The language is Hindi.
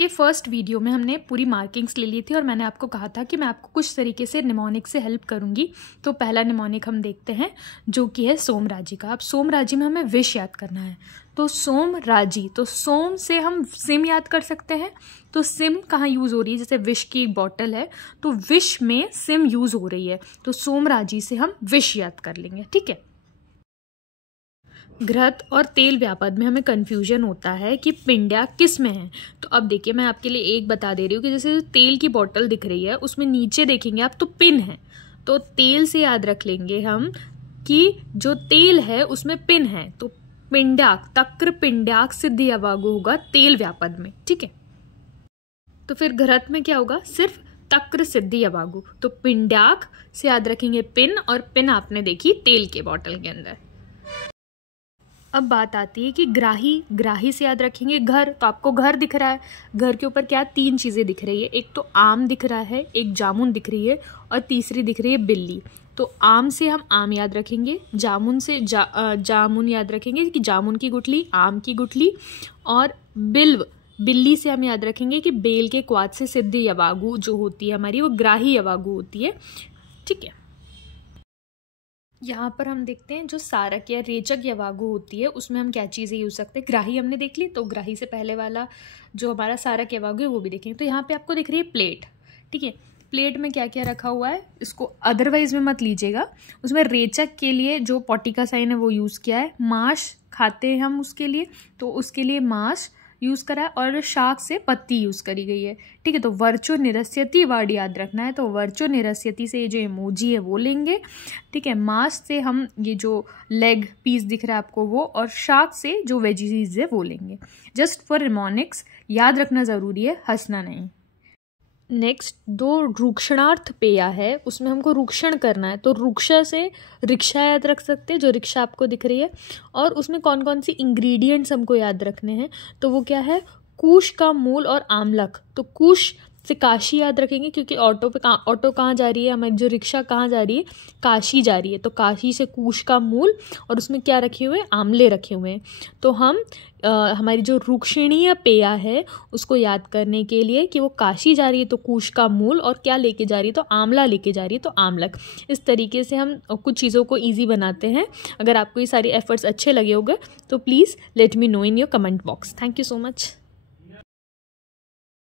ये फर्स्ट वीडियो में हमने पूरी मार्किंग्स ले ली थी और मैंने आपको कहा था कि मैं आपको कुछ तरीके से निमोनिक से हेल्प करूंगी। तो पहला निमोनिक हम देखते हैं जो कि है सोमराजी का। अब सोमराजी में हमें विष याद करना है, तो सोमराजी, तो सोम से हम सिम याद कर सकते हैं। तो सिम कहाँ यूज़ हो रही है, जैसे विष की एक बॉटल है तो विष में सिम यूज़ हो रही है, तो सोमराजी से हम विष याद कर लेंगे। ठीक है। घृत और तेल व्यापद में हमें कन्फ्यूजन होता है कि पिंड्या किस में है। तो अब देखिए मैं आपके लिए एक बता दे रही हूँ कि जैसे तेल की बोतल दिख रही है उसमें नीचे देखेंगे आप तो पिन है, तो तेल से याद रख लेंगे हम कि जो तेल है उसमें पिन है, तो पिंड्याक, तक्र पिंड्याक सिद्धि अवागु होगा तेल व्यापद में। ठीक है। तो फिर घृत में क्या होगा, सिर्फ तक्र सिद्धि अवागु, तो पिंड्याक से याद रखेंगे पिन, और पिन आपने देखी तेल के बॉटल के अंदर। अब बात आती है कि ग्राही, ग्राही से याद रखेंगे घर, तो आपको घर दिख रहा है, घर के ऊपर क्या तीन चीज़ें दिख रही है, एक तो आम दिख रहा है, एक जामुन दिख रही है और तीसरी दिख रही है बिल्ली। तो आम से हम आम याद रखेंगे, जामुन से जामुन याद रखेंगे कि जामुन की गुठली, आम की गुठली, और बिल्व, बिल्ली से हम याद रखेंगे कि बेल के क्वाद से सिद्धि यवागु जो होती है हमारी वो ग्राही यवागु होती है। ठीक है। यहाँ पर हम देखते हैं जो सारक या रेचक यवागु होती है उसमें हम क्या चीज़ें यूज सकते हैं। ग्राही हमने देख ली, तो ग्राही से पहले वाला जो हमारा सारक यवागु है वो भी देखेंगे। तो यहाँ पे आपको दिख रही है प्लेट। ठीक है। प्लेट में क्या क्या रखा हुआ है, इसको अदरवाइज में मत लीजिएगा। उसमें रेचक के लिए जो पॉटी का साइन है वो यूज़ किया है, मांस खाते हैं हम उसके लिए, तो उसके लिए मांस यूज़ करा है, और शाक से पत्ती यूज़ करी गई है। ठीक है। तो वर्चो निरस्यति वर्ड याद रखना है, तो वर्चो निरस्यति से ये जो इमोजी है वो लेंगे। ठीक है। मांस से हम ये जो लेग पीस दिख रहा है आपको वो, और शाक से जो वेजीज है वो लेंगे। जस्ट फॉर निमोनिक्स याद रखना ज़रूरी है, हंसना नहीं। नेक्स्ट दो रूक्षणार्थ पेया है, उसमें हमको रूक्षण करना है, तो रूक्षा से रिक्शा याद रख सकते हैं, जो रिक्शा आपको दिख रही है। और उसमें कौन कौन सी इंग्रेडिएंट्स हमको याद रखने हैं, तो वो क्या है, कुश का मूल और आमलक। तो कुश से काशी याद रखेंगे क्योंकि ऑटो कहाँ जा रही है, हमारी जो रिक्शा कहाँ जा रही है, काशी जा रही है, तो काशी से कुश का मूल, और उसमें क्या रखे हुए हैं, आमले रखे हुए हैं। तो हम हमारी जो रूक्षणीय पेया है उसको याद करने के लिए कि वो काशी जा रही है तो कुश का मूल, और क्या लेके जा रही है, तो आमला लेके जा रही है तो आमलक। इस तरीके से हम कुछ चीज़ों को ईजी बनाते हैं। अगर आपको ये सारे एफर्ट्स अच्छे लगे होंगे तो please let me know in your comment box. Thank you so much.